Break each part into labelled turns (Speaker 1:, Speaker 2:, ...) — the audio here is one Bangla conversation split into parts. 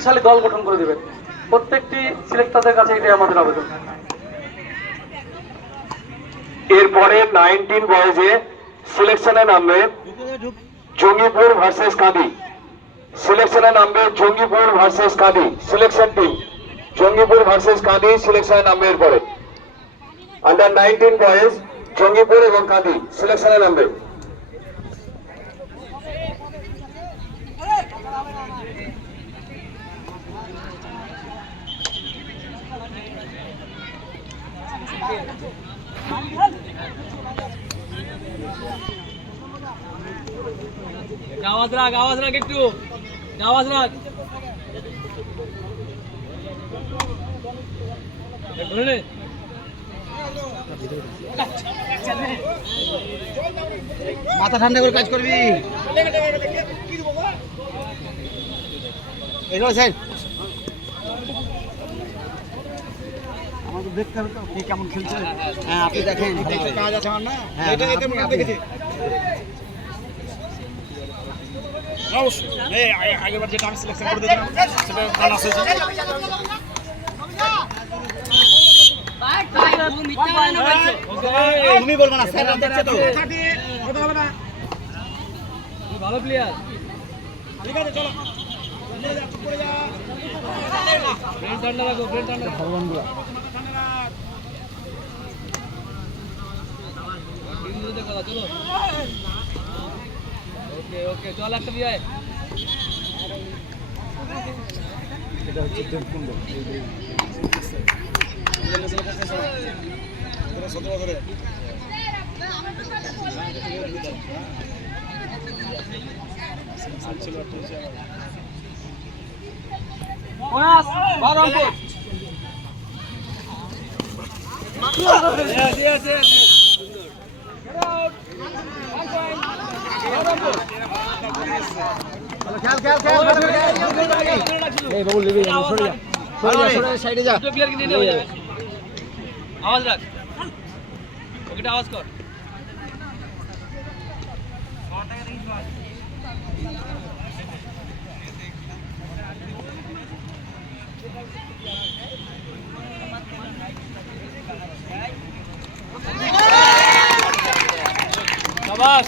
Speaker 1: শক্তিশালী দল গঠন করে দেবেন। প্রত্যেকটি সিলেক্টরদের কাছে এটাই আমাদের আবেদন।
Speaker 2: এরপরে নাইনটিন বয়েজে সিলেকশনে নামবে জঙ্গিপুর ভার্সেস কাঁদি। সিলেকশনে নামবে Jangipur versus Kandi. Selection team, Jangipur versus Kandi সিলেকশনে নামবে এরপরে। আন্ডার নাইনটিন বয়েজ, জঙ্গিপুর এবং কাঁদি সিলেকশনে নামবে।
Speaker 3: আওয়াজ রাখ আওয়াজ রাখ একটু। আওয়াজ রাখ।
Speaker 4: মাথা ঠান্ডা করে কাজ করবি। এগুলো স্যার। দেখতে হবে তো কে কেমন খেলছে? হ্যাঁ আপনি দেখেন। কাজ আছে আমার না? হ্যাঁ এটা এটা মনে দেখেছি। আগেরবার যেটা আমি সিলেকশন করে দিয়েছিলাম সেটা তুমি বলব না স্যার দেখছে তো।
Speaker 3: ভালো প্লেয়ার
Speaker 4: ঠিক আছে চলো।
Speaker 3: ব্রেন মিনিটের কথা চলো ওকে ওকে চল একটা দিয়ে আয়।
Speaker 4: সতেরো ধরে
Speaker 3: Yes, yes, yes, yes.
Speaker 4: খেল খেল খেল এই বাবু লিবি সরে যা সরে যা সরে সাইডে যা
Speaker 3: দুটো প্লেয়ারকে নিয়ে নেওয়া যাবে আওয়াজ রাখ ওকে আওয়াজ কর শাবাশ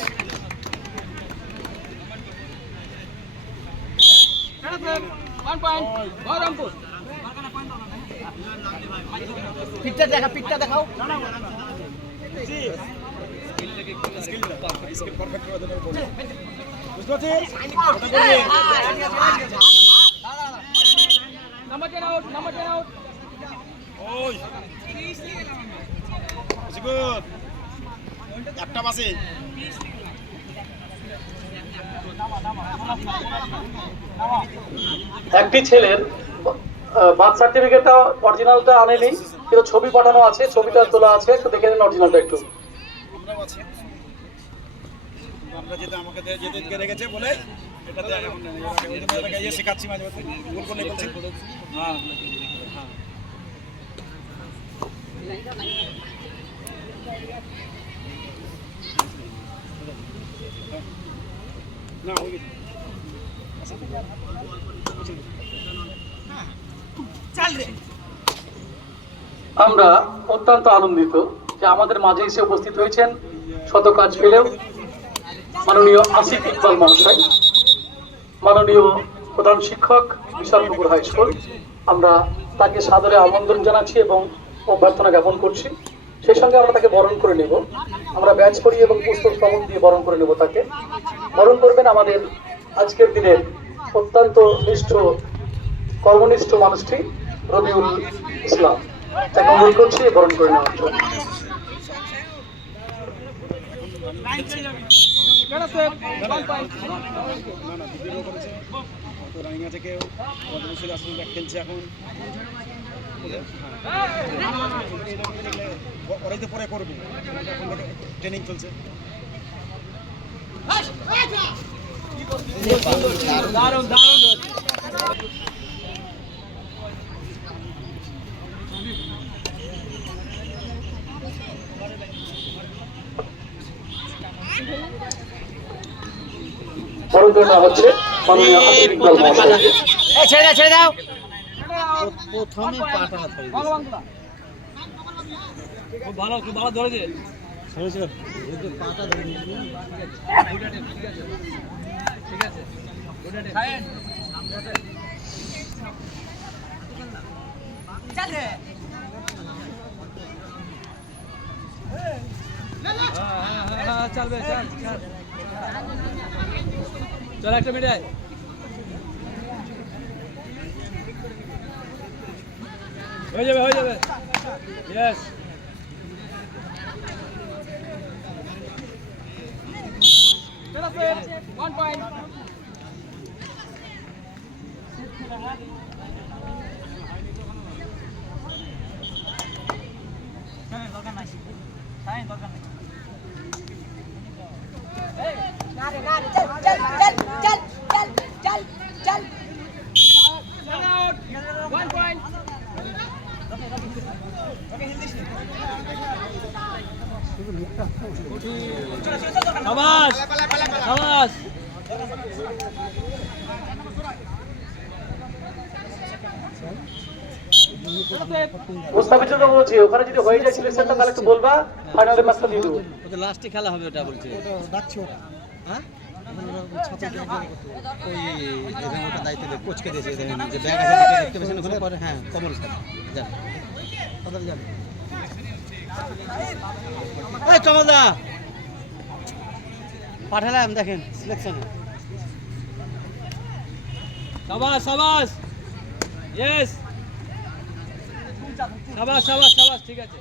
Speaker 4: পিঠটা দেখা পিঠটা দেখাও।
Speaker 3: নাম্বার 10 আউট নাম্বার 10 আউট
Speaker 4: একটা বাসে
Speaker 1: একটি ছেলের বার্থ সার্টিফিকেটটা অরিজিনালটা আনেনি, কিন্তু ছবি পাঠানো আছে, ছবিটা তোলা আছে একটু দেখে নিন অরিজিনালটা একটু।
Speaker 4: আমরা যেটা আমাকে যেতে বলে মাঝে মধ্যে। ভুল করলে বলছি। হ্যাঁ।
Speaker 1: আমরা অত্যন্ত আনন্দিত যে আমাদের মাঝে এসে উপস্থিত হয়েছেন শত কাজ ফেলেও মাননীয় আসিফ ইকবাল মহাশয়, মাননীয় প্রধান শিক্ষক বিশালপুকুর হাই আমরা তাকে সাদরে আমন্ত্রণ জানাচ্ছি এবং অভ্যর্থনা জ্ঞাপন করছি। সেই সঙ্গে আমরা তাকে বরণ করে নেব। আমরা ব্যাচ করি এবং পুষ্প স্তবক দিয়ে বরণ করে নেব তাকে। বরণ করবেন আমাদের আজকের দিনের অত্যন্ত নিষ্ঠ, কর্মনিষ্ঠ মানুষটি রবিউল ইসলাম তাকে অনুরোধ করছি বরণ করে নেওয়ার জন্য
Speaker 4: খেলছে এখন। ওরাই তো পরে করবে ট্রেনিং চলছে
Speaker 1: নেওয়া হচ্ছে মাননীয় আসিফ ইকবাল মহাশয়
Speaker 5: ছেড়ে দাও ছেড়ে দাও।
Speaker 3: প্রথমে পাটা ভালো ভালো আছে গুড চলবে চল একটা মিনিট হয়ে যাবে হয়ে যাবে। Yes
Speaker 6: One point. One point.
Speaker 3: সাবাস
Speaker 1: তো বলছি ওখানে যদি হয়ে যায় সিলেকশনটা তাহলে একটু বলবা ফাইনালে ম্যাচটা দিয়ে দেবো।
Speaker 3: ওদের লাস্টে খেলা হবে ওটা বলছে। হ্যাঁ ওটা কোচকে দিয়েছে দেখেন যে ব্যাগ আছে দেখতে পেয়েছেন ওখানে পরে হ্যাঁ? কমল স্যার যান তাড়াতাড়ি যান এই কমলদা! পাঠালাম দেখেন সিলেকশনে সাবাস সাবাস। ইয়েস সাবাস সাবাস সাবাস ঠিক আছে.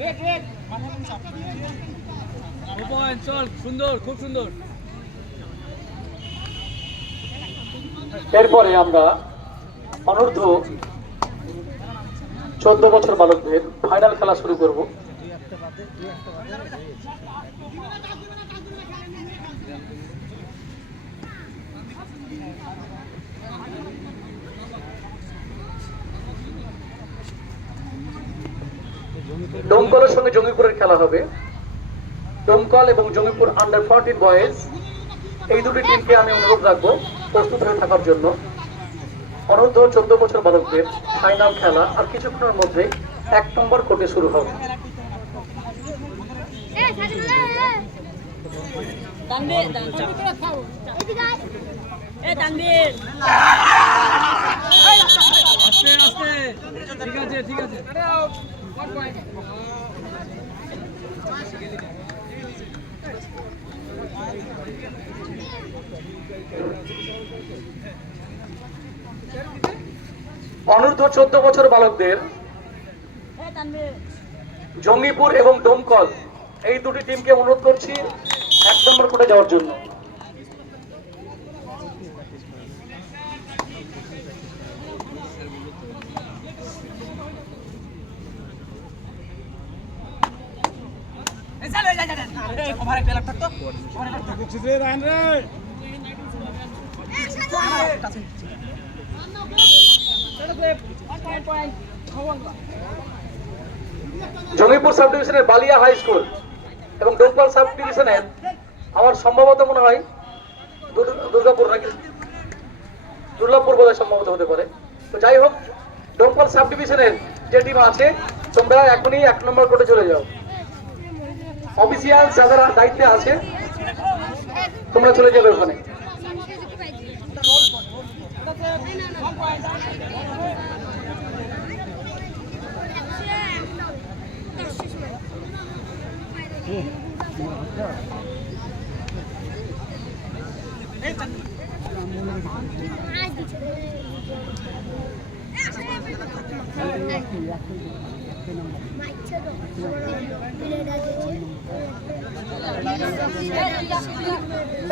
Speaker 7: Wait, wait.
Speaker 3: পয়েন্ট চল সুন্দর খুব সুন্দর।
Speaker 1: এরপরে আমরা অনূর্ধ্ব চোদ্দ বছর বালকদের ফাইনাল খেলা শুরু করব। ডোমকলের সঙ্গে জঙ্গিপুরের খেলা হবে। ডোমকল এবং জঙ্গিপুর আন্ডার ফোরটিন বয়েজ এই দুটি টিমকে আমি অনুরোধ রাখব প্রস্তুত হয়ে থাকার জন্য। অনূর্ধ্ব চোদ্দ বছর বালকদের ফাইনাল খেলা আর কিছুক্ষণের মধ্যে এক নম্বর কোর্টে শুরু হবে।
Speaker 3: ঠিক আছে ঠিক আছে
Speaker 1: অনূর্ধ্ব চোদ্দ বছর বালকদের জঙ্গিপুর এবং দমকল এই দুটি টিমকে অনুরোধ করছি এক নম্বর কোর্টে যাওয়ার জন্য
Speaker 4: রে রায়ন রে
Speaker 7: One point, point. Hawanga.
Speaker 1: Jangipur sub ডিভিশনের বালিয়া হাই স্কুল এবং ডোমকল সাব ডিভিশনের আমার সম্ভবত মনে হয় দুর- দুর্গাপুর নাকি দুর্গাপুর বোধহয় সম্ভবত হতে পারে। তো যাই হোক, ডোমকল সাব ডিভিশনের যে টিম আছে, তোমরা এখনই এক নম্বর কোর্টে চলে যাও। অফিসিয়াল যারা দায়িত্বে আছে, তোমরা চলে যাবে ওখানে।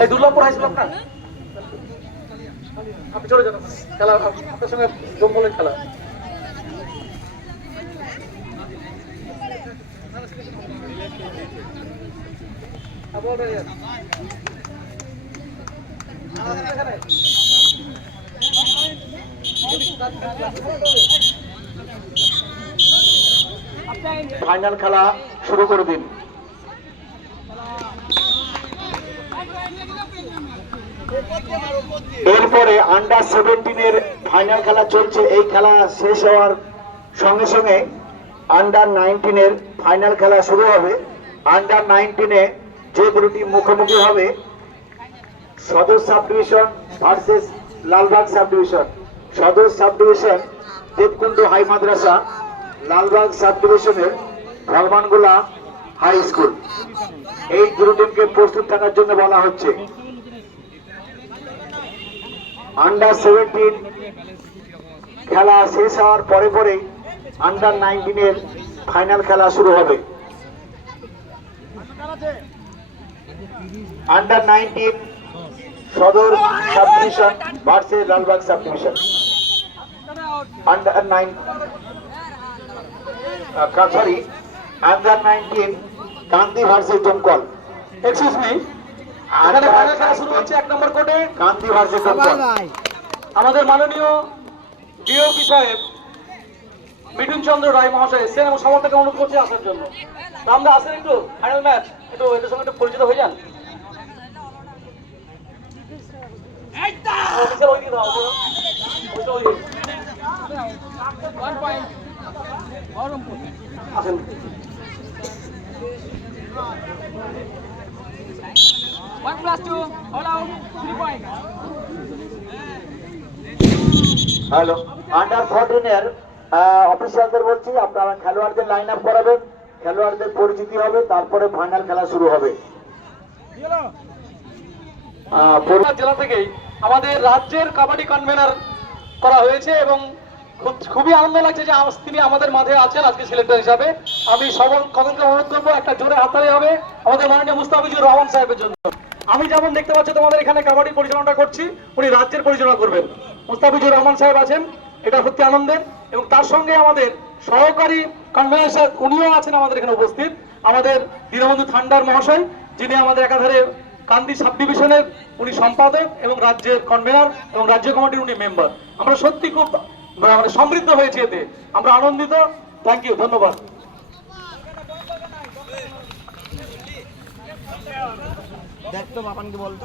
Speaker 1: এই দুর্লভপুর হাই স্কুল আপনার? আপনি চলে যান। খেলা আপনার সঙ্গে ডোমকলের খেলা। ফাইনাল খেলা শুরু করে দিন।
Speaker 2: এরপরে আন্ডার সেভেন্টিনের ফাইনাল খেলা চলছে। এই খেলা শেষ হওয়ার সঙ্গে সঙ্গে আন্ডার নাইনটিনের ফাইনাল খেলা শুরু হবে। আন্ডার নাইনটিনে যে দুটি মুখোমুখি হবে, Sadar sub division versus Lalbagh sub division Sadar sub division Debkunda high madrasa, Lalbagh sub ডিভিশনের ভগবানগোলা হাই স্কুল। এই দুটো টিমকে প্রস্তুত থাকার জন্য বলা হচ্ছে। আন্ডার সেভেন্টিন খেলা শেষ হওয়ার পরে পরেই আন্ডার নাইনটিনের ফাইনাল খেলা শুরু হবে। Under nineteen Sadar sub division versus Lalbagh sub division under nine sorry under nineteen Kanti versus Domkal
Speaker 1: excuse me এখানে খেলা শুরু হচ্ছে? এক নম্বর কোর্টে?
Speaker 2: ভার্সেস
Speaker 1: আমাদের মাননীয় ডিওপি সাহেব মিঠুন চন্দ্র রায় মহাশয় এসেছেন এবং সমর্থকে অনুরোধ করছে আসার জন্য। তো আমরা আসেন একটু ফাইনাল ম্যাচ একটু এদের সঙ্গে একটু পরিচিত হয়ে যান অফিসের ওই দিকে দাও, অফিসের ওই দিকে।
Speaker 7: One plus two. All out. Three point.
Speaker 2: Hello under ফোরটিনের অফিসিয়ালদের বলছি আপনারা খেলোয়াড়দের লাইন আপ করাবেন খেলোয়াড়দের পরিচিতি হবে তারপরে ফাইনাল খেলা শুরু হবে
Speaker 1: জেলা থেকেই আমাদের রাজ্যের কাবাডি কনভেনার করা হয়েছে এবং খুবই আনন্দ লাগছে যে তিনি আমাদের মাঝে আছেন আজকে সিলেক্টর হিসাবে। আমি সবল কতকে অনুরোধ করব, একটা জোরে হাততালি হবে আমাদের মাননীয় মুস্তাফিজুর রহমান সাহেবের জন্য। আমি যেমন দেখতে পাচ্ছি তোমাদের এখানে কাবাডি পরিচালনা করছি, উনি রাজ্যের পরিচালনা করবেন। মুস্তাফিজুর রহমান সাহেব আছেন, এটা সত্যি আনন্দের। এবং তার সঙ্গে আমাদের সহকারী কনভেনার সাহেব উনিও আছেন আমাদের এখানে উপস্থিত। আমাদের দীনবন্ধু থান্ডার মহাশয়, যিনি আমাদের একাধারে কান্দি সাব ডিভিশনের উনি সম্পাদক এবং রাজ্যের কনভেনার এবং রাজ্য কমিটির উনি মেম্বার আমরা সত্যি খুব মানে সমৃদ্ধ হয়েছে এতে। আমরা আনন্দিত। থ্যাংক ইউ ধন্যবাদ।
Speaker 3: দেখ তো বাপানকে বলতো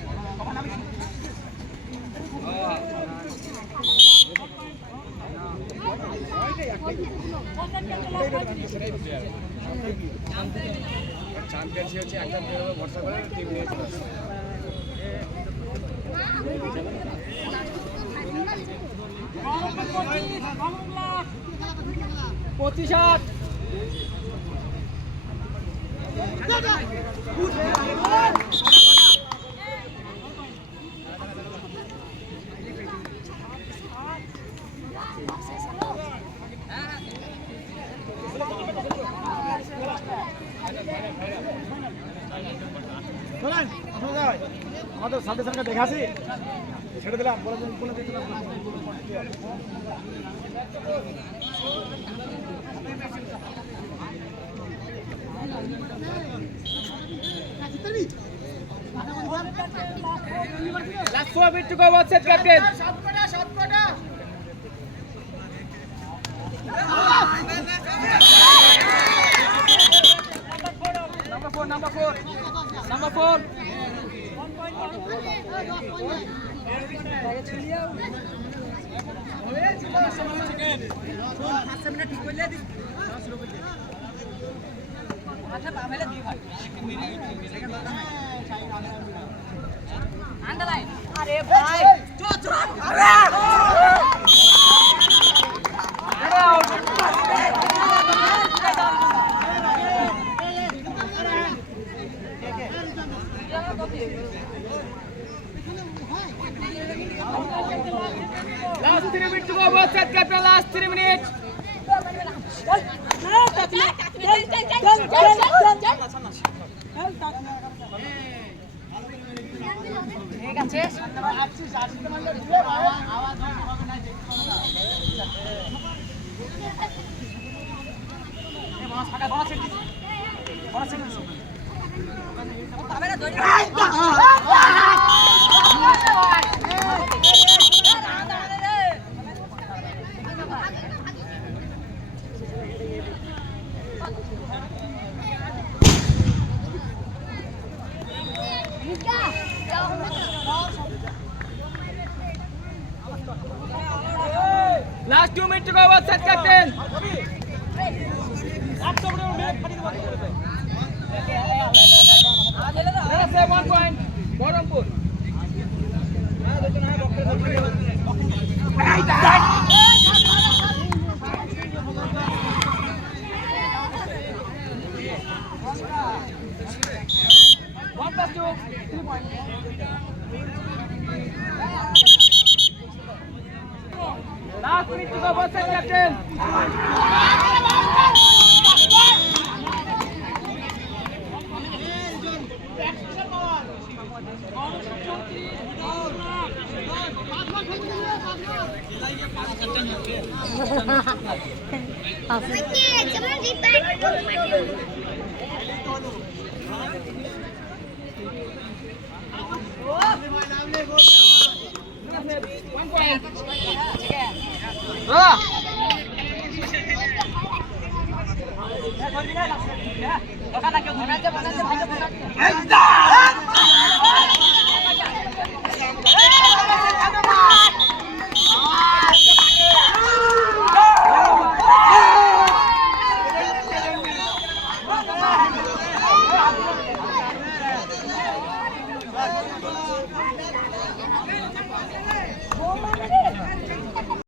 Speaker 4: চ্যাম্পিয়নশিপ হচ্ছে একটা ভরসা করে টিম নিয়ে
Speaker 7: পঁচিশ
Speaker 4: শোনেন, আমাদের সাথে সাথে দেখে আসি ছেড়ে দিলাম বলে দিন বলে দিলাম
Speaker 7: Last four minutes to go. What's it, captain? four, number four. Number four.
Speaker 6: আরে ভাই
Speaker 7: Last three minutes to go. Both set captain. Last three minutes.
Speaker 6: ঠিক আছে
Speaker 7: Last two minutes to go. Set captain. Let us say one point. Barampur. One plus two, three points. Last minute to go, both